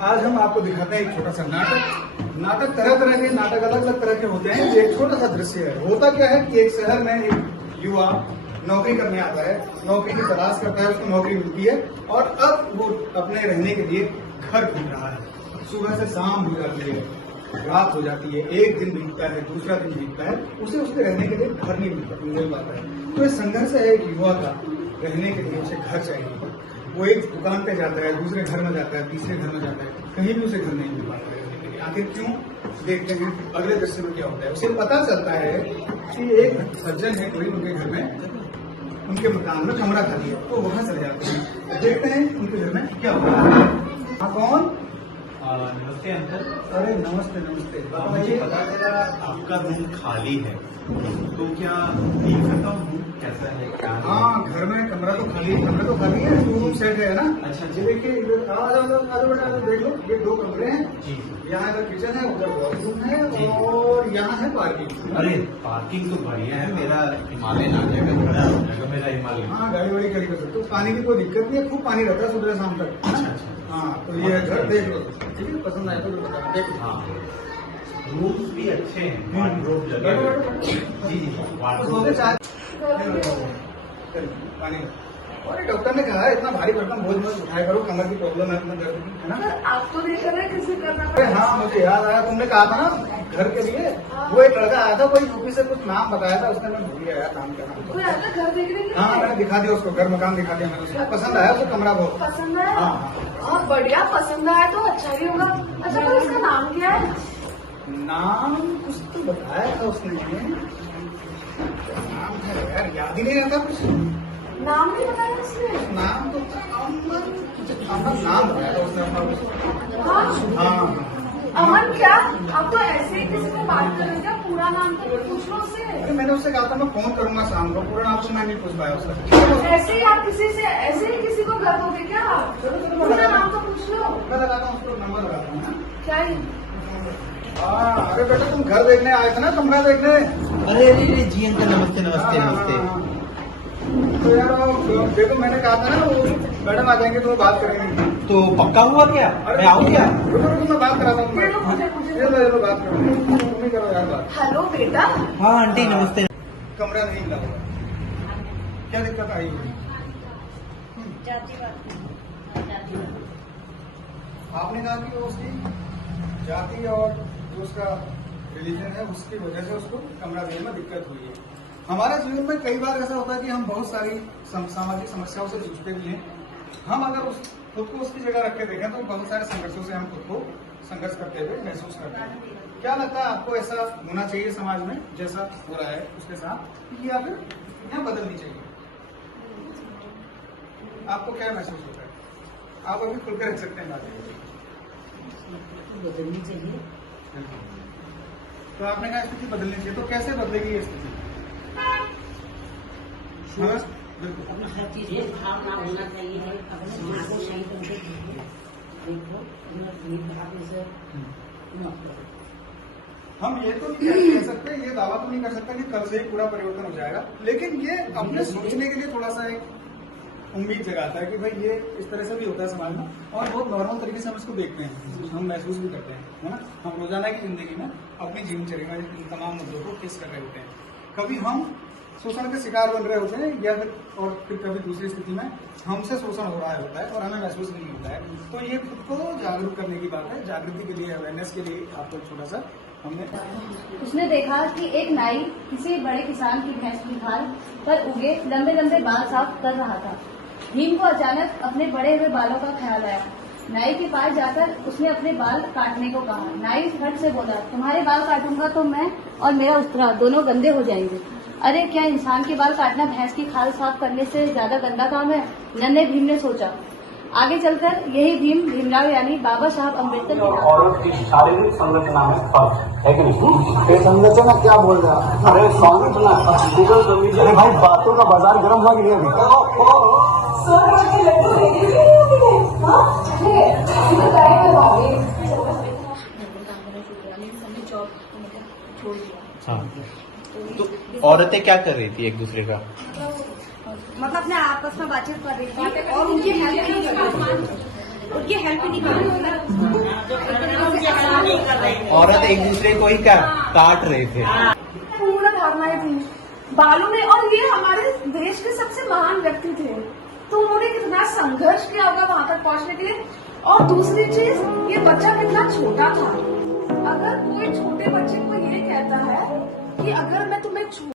आज हम आपको दिखाते हैं एक छोटा सा नाटक तरह तरह के नाटक अलग अलग तरह के होते हैं। ये एक छोटा सा दृश्य है। होता क्या है कि एक शहर में एक युवा नौकरी करने आता है, नौकरी की तलाश करता है, उसको नौकरी मिलती है और अब वो अपने रहने के लिए घर ढूंढ रहा है। सुबह से शाम हो जाती है, रात हो जाती है, एक दिन बीतता है, दूसरा दिन बीतता है, उसे उसके रहने के लिए घर नहीं मिल पाता है। तो ये संघर्ष है एक युवा का, रहने के लिए उसे घर चाहिए। वो एक दुकान पे जाता है, दूसरे घर में जाता है, तीसरे घर में जाता है, कहीं भी उसे घर नहीं मिल पाता है। आखिर क्यों, देखते हैं अगले दृश्य में क्या होता है। उसे पता चलता है कि एक सज्जन है कोई, उनके घर में, उनके मकान में कमरा खाली है, तो वहां चले जाते हैं, देखते हैं उनके घर में क्या होता है। हाँ, कौन? नमस्ते अंकल। अरे नमस्ते नमस्ते। मुझे पता चला आपका रूम खाली है, तो क्या देख सकता हूँ कैसा है क्या है? हाँ, घर में कमरा तो खाली है, रूम सेट है ना। अच्छा जी, देखिए इधर आ जाओ बेटा, देख लो, ये 2 कमरे हैं जी। यहाँ इधर किचन है, उधर वॉशरूम है जी। और यहाँ है पार्किंग। अरे पार्किंग तो बढ़िया है, मेरा हिमालयन आ जाएगा, खड़ा हो जाएगा मेरा हिमालय। हाँ, गाड़ी वाड़ी खड़ी कर सकते हो, पानी की कोई दिक्कत नहीं है, खूब पानी रहता है सुबह शाम तक। अच्छा। हाँ, तो ये घर देख लो, ठीक है, पसंद आए तो बता देखो। हाँ, रूम्स भी अच्छे हैं, वार्डरोब लगे हुए हैं। जी जी, वार्डरोब। पानी। और डॉक्टर ने कहा है इतना भारी बर्तन बोझ मत उठाया करो, कमर की प्रॉब्लम है, अपना दर्द की, है ना। आप तो नहीं कर रहे, किसी करना अरे पड़ेगा। हाँ, मुझे याद आया, तुमने कहा था ना घर के लिए, वो एक लड़का आया था, कोई यूपी से कुछ नाम बताया था, उसने मैं भूल गया नाम क्या नाम। कोई आता घर देखने के लिए? हाँ, मैंने दिखा दिया उसको, घर मकान दिखा दिया मैंने, उसको पसंद आया, उसको कमरा बहुत पसंद आया? हाँ। हाँ, बढ़िया, पसंद आया तो अच्छा ही होगा। अच्छा, पर इसका नाम क्या है? नाम कुछ तो बताया था उसने, नाम है यार, याद ही नहीं रहता कुछ। नाम नहीं बताया उसने? नाम तो अमन नाम बताया था उसने अपना। हाँ, हाँ, अमन क्या? आप तो ऐसे ही किसी को बात कर रहे हैं क्या? पूरा नाम तो पूछ लो उससे। अरे मैंने उससे कहा था मैं फोन करूंगा शाम को, पूरा नाम तो मैं नहीं पूछ पाया उससे। ऐसे ही आप किसी से ऐसे ही किसी को कर दोगे क्या? पूरा नाम तो पूछ लो। मैं लगाता हूँ उसको, नंबर लगाता हूँ। क्या ही? हाँ, अरे बेटा तुम घर देखने आए थे ना, कमरा देखने। अरे अरे जी अंकल, नमस्ते नमस्ते हाँ, नमस्ते। हाँ, हाँ। तो यार वो देखो, मैंने कहा था ना वो मैडम आ जाएंगे तो वो बात करेंगे। तो पक्का हुआ क्या? मैं आऊँ क्या? रुको मैं बात कराता हूँ। ये लो, मुझे ये लो बात करो, तुम ही करो यार बात। हेलो बेटा। हाँ आंटी नमस्ते। कमरा नहीं मिला होगा, क्या दिक्कत आई? आपने कहा कि वो उसकी जाति और जो उसका रिलीजन है उसकी वजह से उसको कमरा देने में दिक्कत हुई है। हमारे जीवन में कई बार ऐसा होता है कि हम बहुत सारी सामाजिक समस्याओं से जूझते भी हैं। हम अगर खुद को उसकी जगह रख के देखें तो बहुत सारे संघर्षों से हम खुद को संघर्ष करते हुए महसूस करते हैं। क्या लगता है आपको, ऐसा होना चाहिए समाज में जैसा हो रहा है उसके साथ, या फिर यहाँ बदलनी चाहिए? आपको क्या महसूस होता है? आप अभी खुलकर रख सकते हैं बात। बदलनी चाहिए। तो आपने कहा स्थिति बदलनी चाहिए, तो कैसे बदलेगी ये स्थिति? बिल्कुल, अपना हर चीज ये भावना होना चाहिए है, अपने दिमाग को सही करके देखो, अपना सही भाव से मत करो। हम ये तो नहीं कह सकते, ये दावा तो नहीं कर सकता कि कल से ही पूरा परिवर्तन हो जाएगा, लेकिन ये अपने सोचने के लिए थोड़ा सा एक उम्मीद जगाता है कि भाई ये इस तरह से भी होता है समाज में, और बहुत नॉर्मल तरीके से हम इसको देखते हैं, हम महसूस भी करते हैं, है ना। हम रोजाना की जिंदगी में अपनी जीवनचर्या में इन तमाम मुद्दों को फेस कर रहे होते हैं। कभी हम शोषण के शिकार बन रहे होते हैं, या फिर कभी दूसरी स्थिति में हमसे शोषण हो रहा होता है और हमें महसूस नहीं होता है। तो ये खुद को जागरूक करने की बात है, जागृति के लिए, अवेयरनेस के लिए आपको छोटा सा हमने। उसने देखा कि एक नाई किसी बड़े किसान की भैंस की खाल पर उगे लंबे लंबे बाल साफ कर रहा था। भीम को अचानक अपने बड़े हुए बालों का ख्याल आया। नाई के पास जाकर उसने अपने बाल काटने को कहा। नाई फट से बोला, तुम्हारे बाल काटूंगा तो मैं और मेरा उस्तरा दोनों गंदे हो जाएंगे। अरे क्या इंसान के बाल काटना भैंस की खाल साफ करने से ज्यादा गंदा काम है? नन्हे भीम ने सोचा। आगे चलकर यही भीमराव यानी बाबा साहब अम्बेडकर के नाम। औरत की शारीरिक संरचना में फर्क है कि नहीं? ये संरचना क्या बोल रहा है? अरे संरचना, अरे भाई बातों का बाजार गर्म हुआ कि नहीं अभी? हाँ, तो औरतें क्या कर रही थी एक दूसरे का? मतलब अपने आपस में बातचीत कर रही थी और उनकी हेल्प नहीं कर रही थी। नहीं कर रहे थे। औरत एक दूसरे को ही काट रहे थे। पूर्ण भावनाएं थी बालू में, और ये हमारे देश के सबसे महान व्यक्ति थे, तो उन्होंने कितना संघर्ष किया होगा वहां तक पहुंचने के लिए। और दूसरी चीज, ये बच्चा कितना छोटा था। अगर कोई छोटे बच्चे को ये कहता है कि अगर मैं तुम्हें